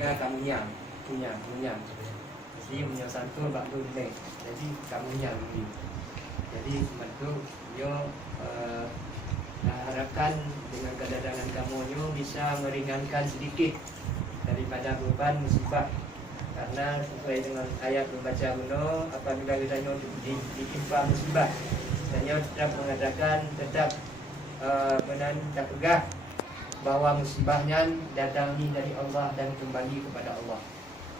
tiga kamunya punya. Jadi punya satu bak deh. Jadi kamunya ini. Jadi semacam yo harapkan dengan kedatangan kamu yo bisa meringankan sedikit daripada beban musibah. Karena sesuai dengan ayat membaca kuno, apabila kita ditimpa musibah, saya tetap mengatakan tetap tak tegak bahwa musibahnya datangi dari Allah dan kembali kepada Allah.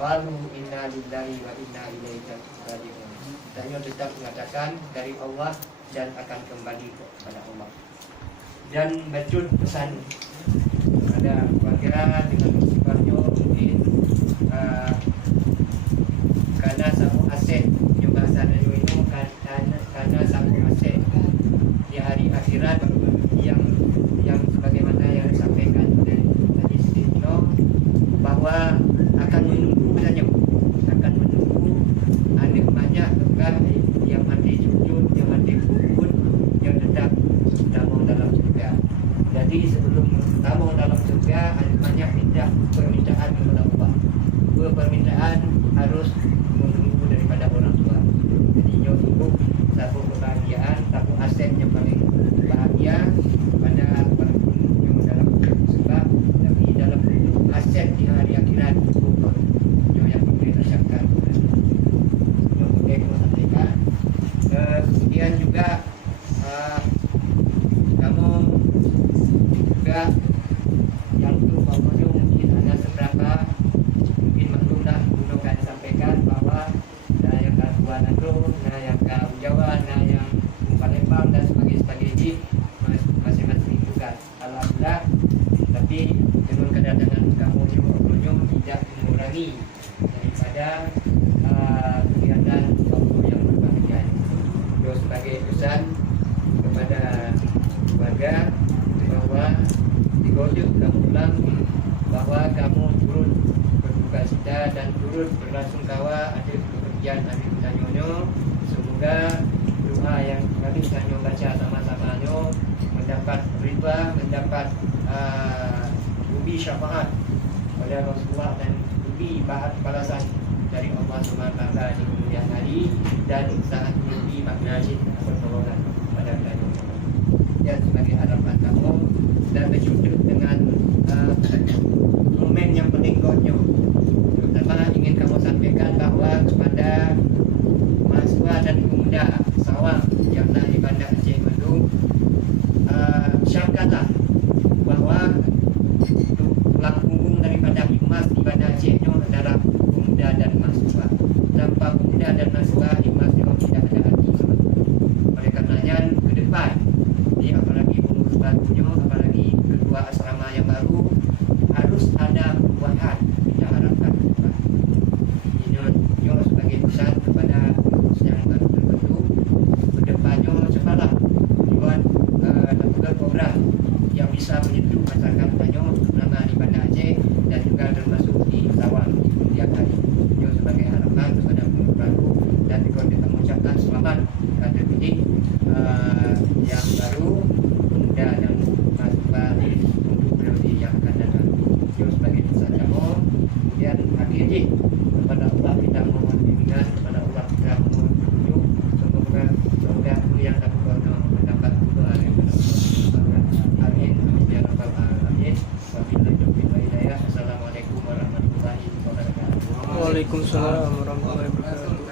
Qalu inna lillahi wa inna ilaihi raji'un. Saya tetap mengatakan dari Allah dan akan kembali kepada Allah. Dan bacut pesan ada keluarga dengan musibahnya mungkin karena samu aset yang bahasa dari itu karena samu aset di hari akhirat yang sebagaimana yang disampaikan oleh hadis itu bahwa akan menunggu saja, akan menunggu ada banyak juga yang mati sujud, yang mati rukun, yang tetap tamu dalam surga. Jadi sebelum tamu dalam surga ada banyak permintaan kepada Allah. Dua permintaan harus menunggu daripada orang tua. Jadi jauh cukup satu kebahagiaan, satu aset yang paling bahagia pada para pengunjung dalam sebab tapi dalam aset di hari akhirat cukup yang diberi rasakan. Kemudian juga kamu juga yang itu pokoknya mungkin ada seberapa mungkin maklumlah dulu kan disampaikan bahwa yang kawan itu, yang kaum Jawa, yang Palembang dan sebagainya masing-masing juga alhamdulillah. Tapi dengan kedatangan kamu pengunjung tidak mengurangi daripada kegiatan waktu yang berbahagia. Yo sebagai pesan kepada keluarga bahwa digojok kamu ulang bahwa kamu turut berduka cita dan turut berlasungkawa ada kepergian Habib Tanyono. Semoga doa yang kami Tanyo baca sama-sama mendapat riba, mendapat ubi syafaat pada Rasulullah dan ubi balasan dari Allah SWT di kemudian hari dan saat ubi makna pertolongan pada Tanyo. Dan sebagai harapan kamu dan bersyukur dengan momen yang paling konyol. Pertama ingin kamu sampaikan bahwa kepada mahasiswa dan pemuda Sawang yang ada di Bandar Aceh Bandung, syakatlah bahwa tulang punggung daripada Hikmas di Bandar Aceh itu adalah pemuda dan mahasiswa. Tanpa pemuda dan mahasiswa, Hikmas itu tidak ada arti. Oleh karenanya ke depan, apalagi pengurus barunya, apalagi ketua asrama yang baru, harus ada perubahan kita harapkan. Ini sebagai pesan kepada pengurus yang baru terbentuk, kedepannya cepatlah buat lakukan program yang bisa menyentuh masyarakat Tanyo terutama di Bandar Aceh dan juga termasuk di Sawang di kemudian hari. Ini sebagai harapan kepada pengurus baru dan juga kita mengucapkan selamat kepada pendidik yang baru, pemuda dan mahasiswa untuk periode yang akan datang. Ini sebagai pesan kamu. Kemudian akhirnya kepada Allah kita mohon bimbingan, kepada Allah kita mohon petunjuk. Semoga yang dapat mendapat doa yang amin ya rabbal alamin. Wabillahi taufiq wal hidayah. Assalamualaikum warahmatullahi wabarakatuh. Waalaikumsalam warahmatullahi wabarakatuh.